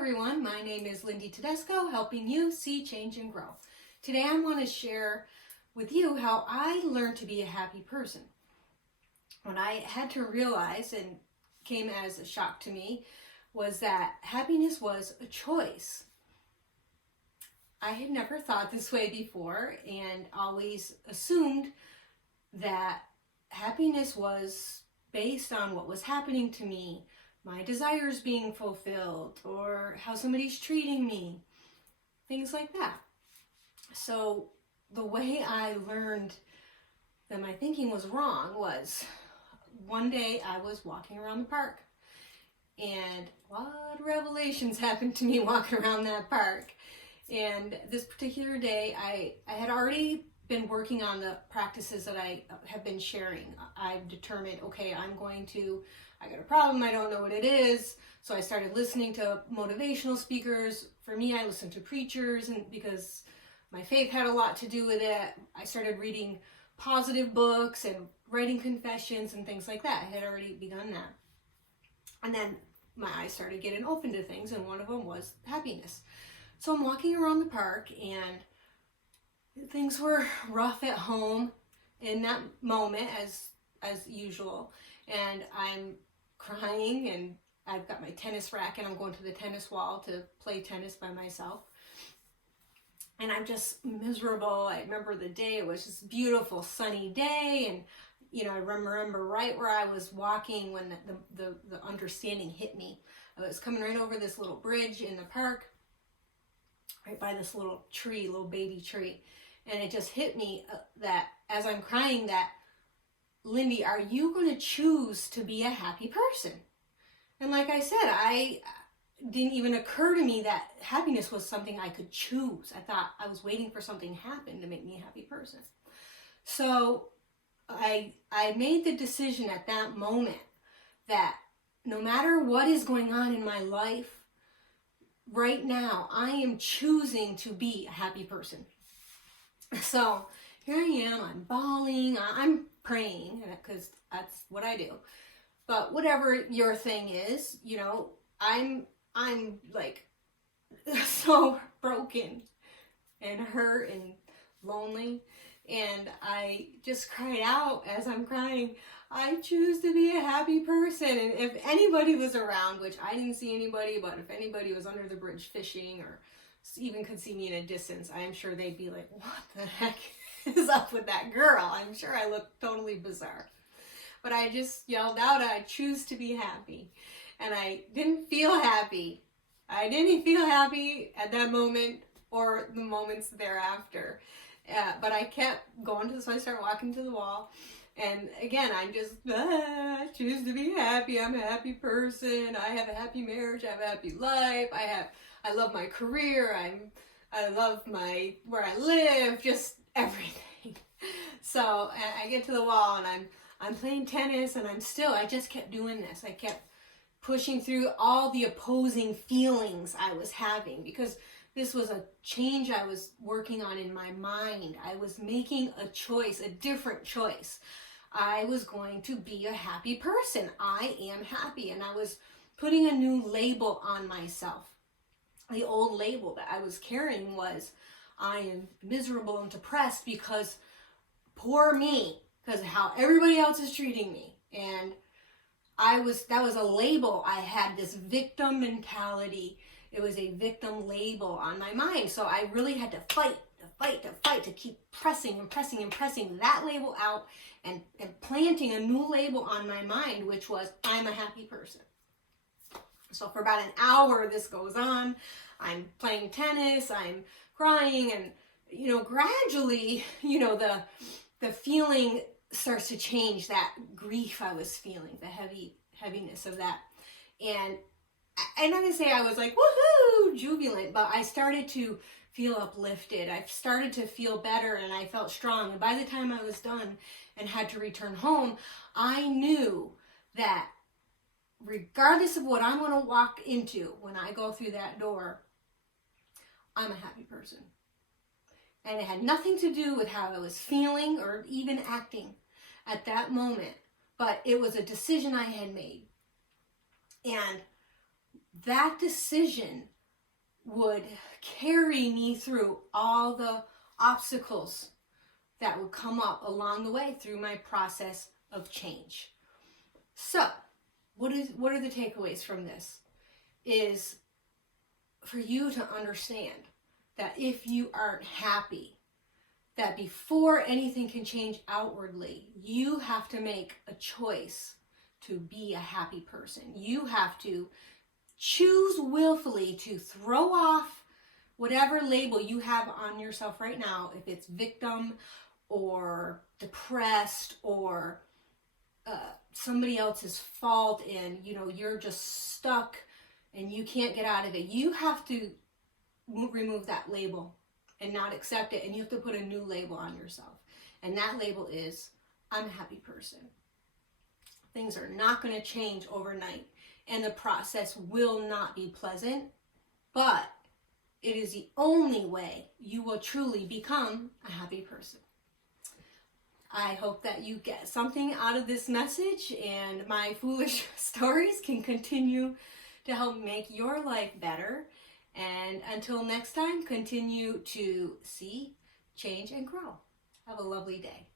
everyone, my name is Lindy Tedesco, helping you see, change, and grow. Today I want to share with you how I learned to be a happy person. What I had to realize, and came as a shock to me, was that happiness was a choice. I had never thought this way before and always assumed that happiness was based on what was happening to me, my desires being fulfilled, or how somebody's treating me, things like that. So the way I learned that my thinking was wrong was one day I was walking around the park, and what revelations happened to me walking around that park. And this particular day, I had already been working on the practices that I have been sharing. I've determined, okay, I got a problem, I don't know what it is. So I started listening to motivational speakers. For me, I listened to preachers, and because my faith had a lot to do with it, I started reading positive books and writing confessions and things like that. I had already begun that. And then my eyes started getting open to things, and one of them was happiness. So I'm walking around the park, and things were rough at home in that moment, as usual. And I'm crying, and I've got my tennis racket. I'm going to the tennis wall to play tennis by myself. And I'm just miserable. I remember the day, it was just a beautiful sunny day. And, I remember right where I was walking when the understanding hit me. I was coming right over this little bridge in the park, right by this little tree, little baby tree. And it just hit me that as I'm crying that, Lindy, are you going to choose to be a happy person? And like I said, I didn't even occur to me that happiness was something I could choose. I thought I was waiting for something to happen to make me a happy person. So I made the decision at that moment that no matter what is going on in my life, right now, I am choosing to be a happy person. So here I am, I'm bawling, I'm praying, because that's what I do. But whatever your thing is, I'm like so broken and hurt and lonely. And I just cried out as I'm crying, I choose to be a happy person. And if anybody was around, which I didn't see anybody, but if anybody was under the bridge fishing or even could see me in a distance, I am sure they'd be like, what the heck is up with that girl? I'm sure I look totally bizarre. But I just yelled out, I choose to be happy. And I didn't feel happy. I didn't feel happy at that moment or the moments thereafter. But I kept going so I started walking to the wall. And again, I'm just, choose to be happy. I'm a happy person. I have a happy marriage. I have a happy life. I love my career. I love where I live, just everything. So I get to the wall, and I'm playing tennis, and I just kept doing this. I kept pushing through all the opposing feelings I was having, because this was a change I was working on in my mind. I was making a choice, a different choice. I was going to be a happy person. I am happy. And I was putting a new label on myself. The old label that I was carrying was, I am miserable and depressed because poor me, because of how everybody else is treating me. And that was a label. I had this victim mentality. It was a victim label on my mind. So I really had to fight, to keep pressing that label out and planting a new label on my mind, which was, I'm a happy person. So for about an hour, this goes on. I'm playing tennis, I'm crying, and, gradually, the feeling starts to change, that grief I was feeling, the heaviness of that. And I'm not gonna say I was like, woohoo, jubilant, but I started to feel uplifted. I started to feel better, and I felt strong. And by the time I was done and had to return home, I knew that regardless of what I'm going to walk into when I go through that door, I'm a happy person. And it had nothing to do with how I was feeling or even acting at that moment, but it was a decision I had made. And that decision would carry me through all the obstacles that would come up along the way through my process of change. So, what are the takeaways from this? Is for you to understand that if you aren't happy, that before anything can change outwardly, you have to make a choice to be a happy person. You have to choose willfully to throw off whatever label you have on yourself right now, if it's victim or depressed or somebody else's fault, and you're just stuck and you can't get out of it. You have to remove that label and not accept it, and you have to put a new label on yourself, and that label is, I'm a happy person. Things are not going to change overnight, and the process will not be pleasant, but it is the only way you will truly become a happy person. I hope that you get something out of this message, and my foolish stories can continue to help make your life better. And until next time, continue to see, change, and grow. Have a lovely day.